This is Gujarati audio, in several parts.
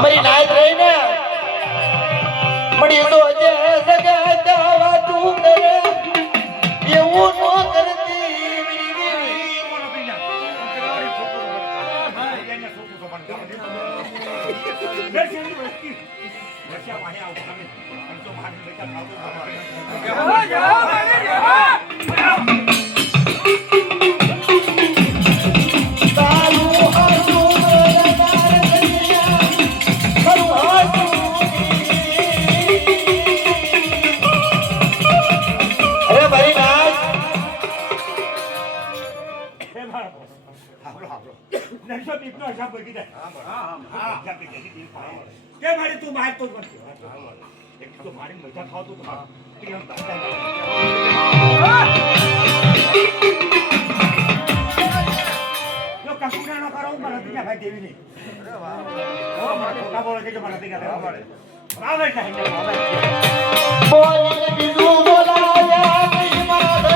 અમારી નાયત રહી ને મળી તો જે સગા વાતું કરે એવું નો કરતી તું બહાર તો એક તો મારી મજા ખાવ તો જો કસુરા ન કરો મારા દીકરા ભાઈ દેવી નહીં ઓ મારા ખોટા બોલે કે મારા દીકરા આવે આવે બોલીને બીજું બોલાયા નહીં મારા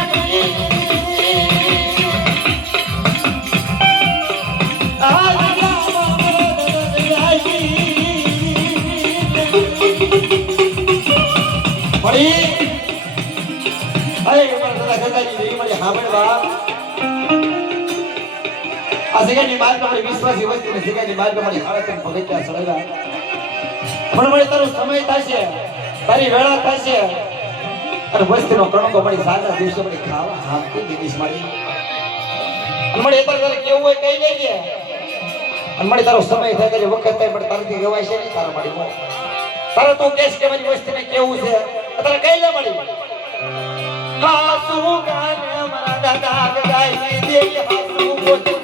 ધણી વિશ્વાસી વસ્તુ જગ્યાની માર્ગ મારી હાલત પગથિયા ચડેલા પણ મને તારો સમય થશે તારી વેળા થશે અને વસ્તીનો કણકો મળી સારા દિવસે મળી ખાવા હાથથી દીધીશ મારી અને મને એ તારે કેવું હોય કહી લેજે અને મને તારો સમય થાય કે વખત થાય પણ તારથી ગવાય છે નહીં તારા મારી તારે તું કહેશ કે મારી વસ્તીને કેવું છે તારે કઈ લે મળી હાસુ ગાને મારા દાદા ગગાઈ દેવી હાસુ બોલ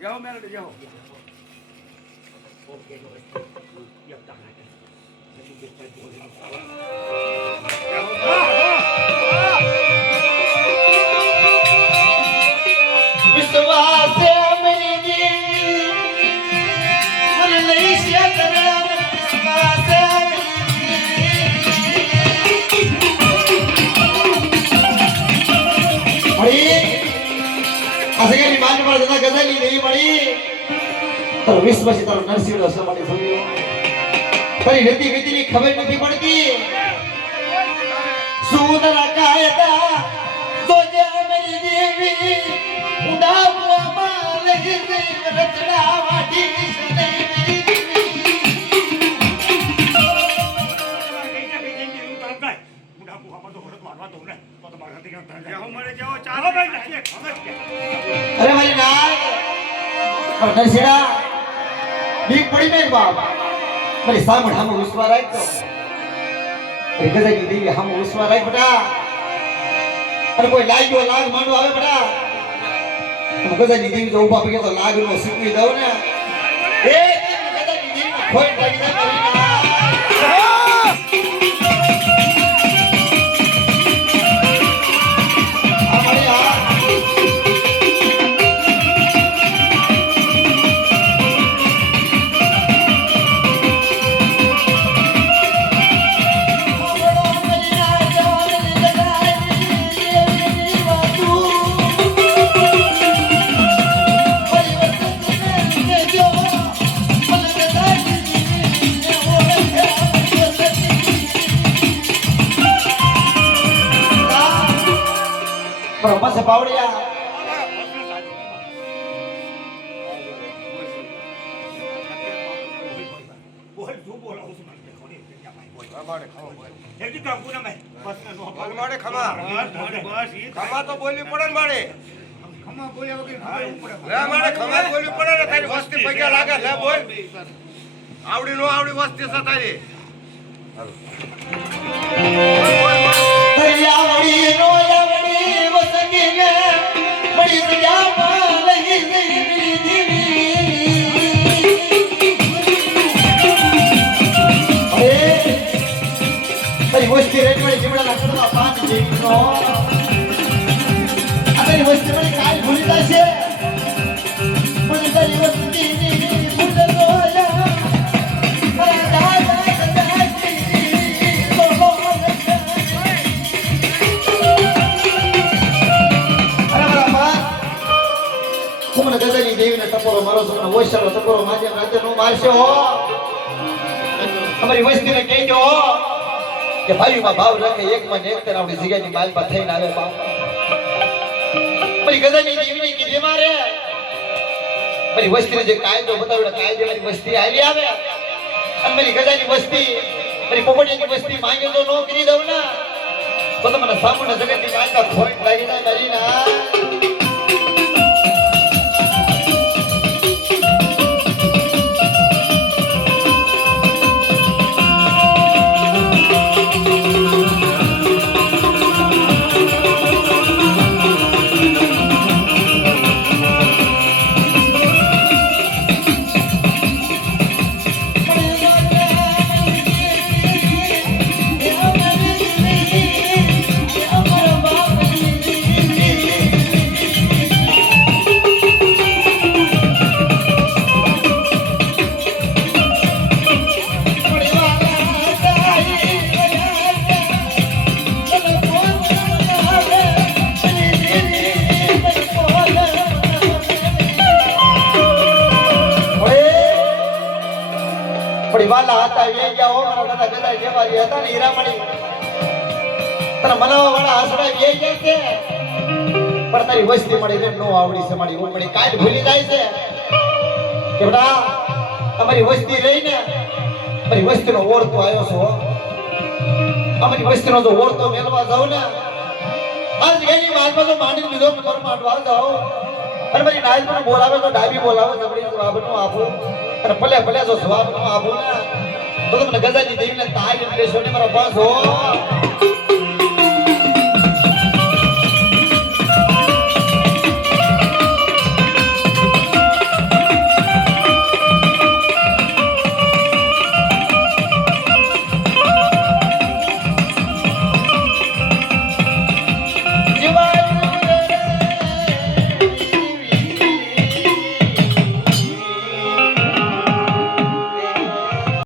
જાઓ મેલડી જાઓ વિશ્વાસ મેરી દેવી મને લઈ છે કરે વિશ્વાસ મેરી માન પર જતા ગઝલી નહીં મળી તો વિશ્વાસી તારો નરસિંહનો સમાડી થયો તારી રીતિ વિધિની ખબર નથી પડતી સુંદરા કાયદા તો જે મેરી દેવી ઉડાવવામાં લગી રચના વાટી સદે મેરી અરે મારી ના નરસિંહા બીક પડી નહીં બાપ મારી સામણ હામો વિશ્વાસ રાખતો એ ગજની દેવી હામો વિશ્વાસ રાખ બેટા અને કોઈ લાગ્યો લાગ માંડો આવે બેટા ગજની દેવી જો ઊભા પગે તો લાગ નો શીખવી દઉં ને એ ગજની દેવી ખોઈ પડી ના કરી પાસે પાવડિયા બોલ તું બોલાવું છું મને મારે ખાવા બોલ જલ્દી કામ કોના મે બસ નો મારે ખમા ખમા તો બોલવી પડે ને મારે ખમા બોલ્યા વગર ખાવું પડે લે મારે ખમા બોલવી પડે ને તારી વસ્તી પૈસા લાગે લે બોલ આવડી નો આવડી વસ્તી છે તારી આવડી નો આવડી વસતી ને બડી સજામાં લઈ દેવી તારી વસ્તી રેટ મળી જીમડા લાકડમાં પાંચ જેટલો આ તારી વસ્તી મળી કાલ ભૂલી જશે પણ તારી વસ્તી ભૂલે તો છું ને ઓછાનો ટકોરો માજે રાતે નો મારશે હો અમારી વસ્તીને કહેજો કે ભાઈમાં ભાવ રાખે એકમાં ને એક તર આપણી જગ્યાની માલમાં થઈને આવે બાપ મારી ગજાની દેવીની કીધી મારે મારી વસ્તીને જે કાયદો બતાવ્યો કાયદે મારી વસ્તી આવી આવે અને મારી ગજાની વસ્તી મારી પોપટીની વસ્તી માંગે તો નો કરી દઉં ને તો તમને સામાન્ય જગતની કાયદા ખોટ લાગી જાય મારી ના વાલા હતા વે ગયા હો મારા દાદા ગદા જેવા જે હતા ને હીરામણી તને મનાવા વાળા આસડા વે ગયા છે પણ તારી વસ્તી મળી ને નો આવડી છે મારી ઉપડી કાટ ભૂલી જાય છે કે બેટા અમારી વસ્તી રહીને અમારી વસ્તીનો ઓરતો આવ્યો છો અમારી વસ્તીનો જો ઓરતો મેલવા જાવ ને આજ ગઈની વાતમાં તો માંડી લીધો પર માંડવા જાવ અને મારી નાઈમાં બોલાવે તો ડાબી બોલાવે જબડી જવાબનો આપો અને ભલે ભલે જો જવાબ નો આપો ને તો તમને ગજાની દેવીને તાઈ લેશો ને મારા પાસ હો